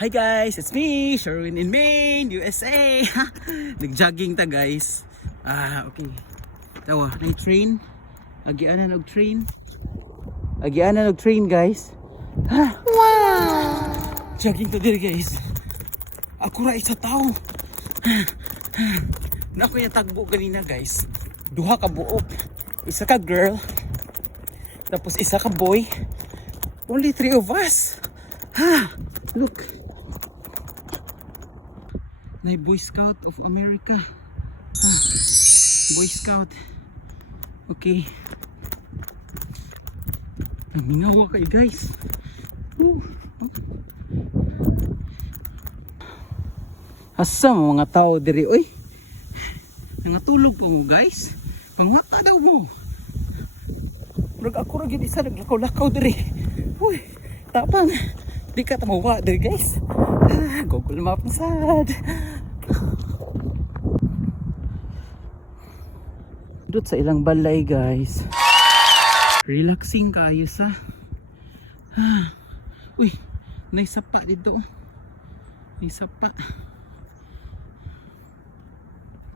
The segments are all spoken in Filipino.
Hi guys, it's me, Sherwin in Maine, USA. Nag-jogging ta guys. Okay. Tawa, na train. Agianan og train. Agianan og train guys. Wow! Jogging ta diri guys. Ako ra isa tao. Nako yung tagbo kanina guys. Duha ka buok. Isa ka girl. Tapos isa ka boy. Only 3 of us. Look. Na Boy Scout of America. Boy Scout. Okay. Mingawa kay guys. Asa mga tao diri oy? Nangatulog pa mo guys. Pangwata daw mo. Murag ako ra gyud isa naglakaw-lakaw diri. Uy, tapang. Di ka tamawa diri guys. Google Map na sad. Dut sa ilang balay guys. Relaxing kayo sa. Uy, may sapa dito. May sapa.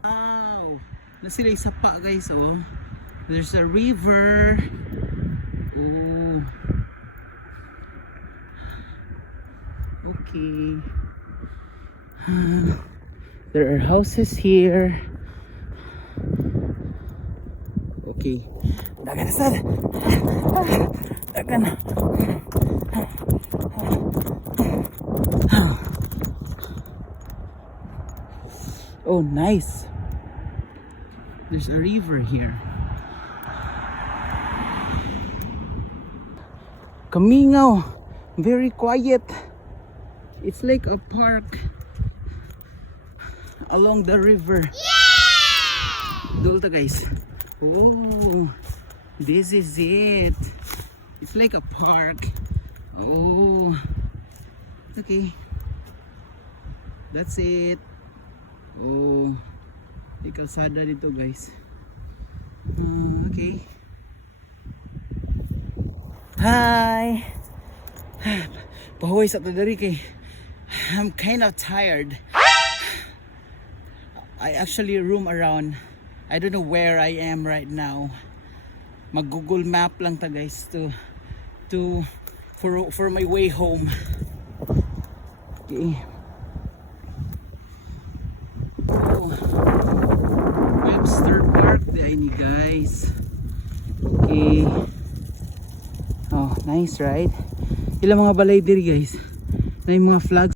Wow, na sila yung sapa guys oh. There's a river. Oh. Okay. There are houses here. Okay. Dagan na sad. Dagan na. Oh, nice. There's a river here. Kamingaw. Very quiet. It's like a park along the river. Yeah! Dulta guys. Oh, this is it. It's like a park. Oh, okay. That's it. Oh, may kalsada dito guys. Okay. Hi. Pahuwi sa tadari kay I'm kind of tired. I actually roam around. I don't know where I am right now. Mag Google Map lang ta guys for my way home. Okay. Oh. Webster Park di ni guys. Okay. Oh, nice right? Ilang mga balay diri guys. Na yung mga flags.